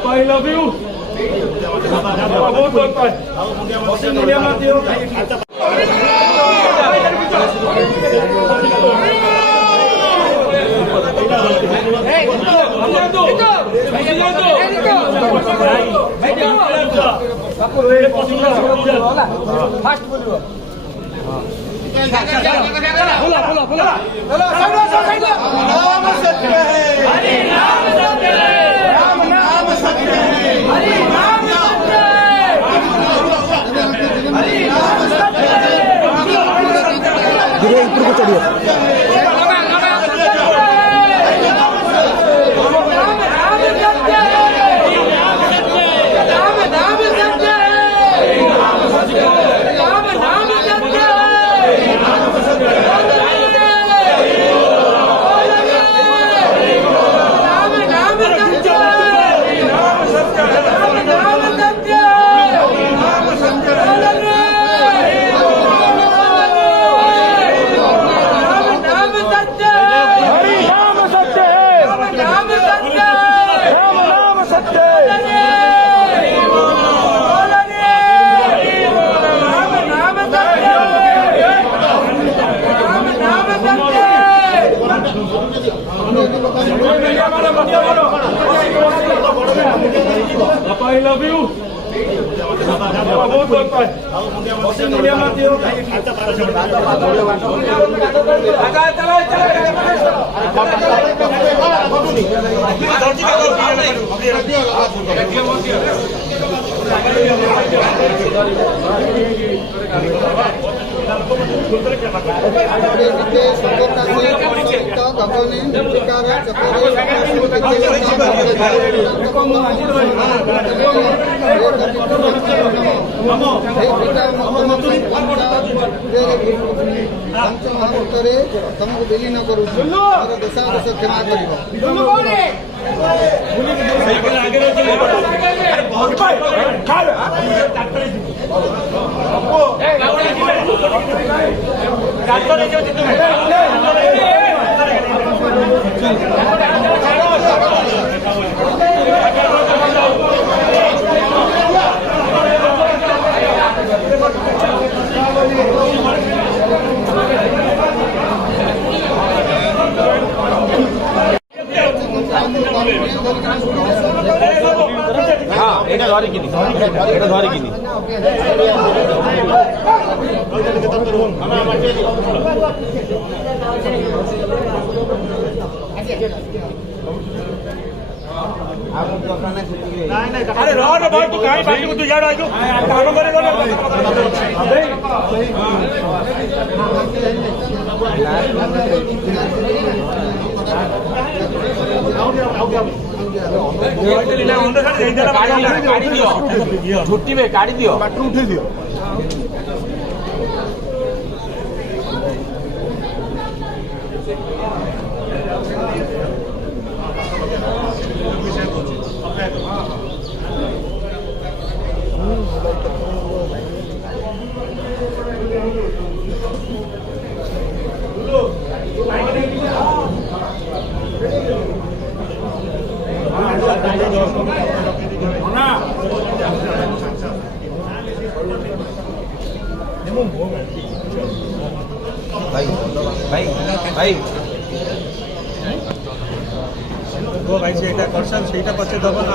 Papa, I love you. बहुत करता है। इंडिया में दियो। फास्ट बोलो। बोला बोला बोला। राम सत्य है। हरि नाम सत्य है। राम नाम सत्य है। हरि नाम सत्य है। हरि नाम सत्य है। धीरे ऊपर को चढ़िए। Papa, I love you. बहुत करता है। इंडिया में दियो। तुमको विलीन करूँ देश क्षमा कर हाँ এটা ধরে কিনি এটা ধরে কিনি अरे रहो ना भाई तू कहीं बाकी को तू यार आजू काम करे लो ना छुट्टी में गाड़ी दियो बाटर उठे दियो भाई भाई भाई भाई से करसन से पचे दबा ना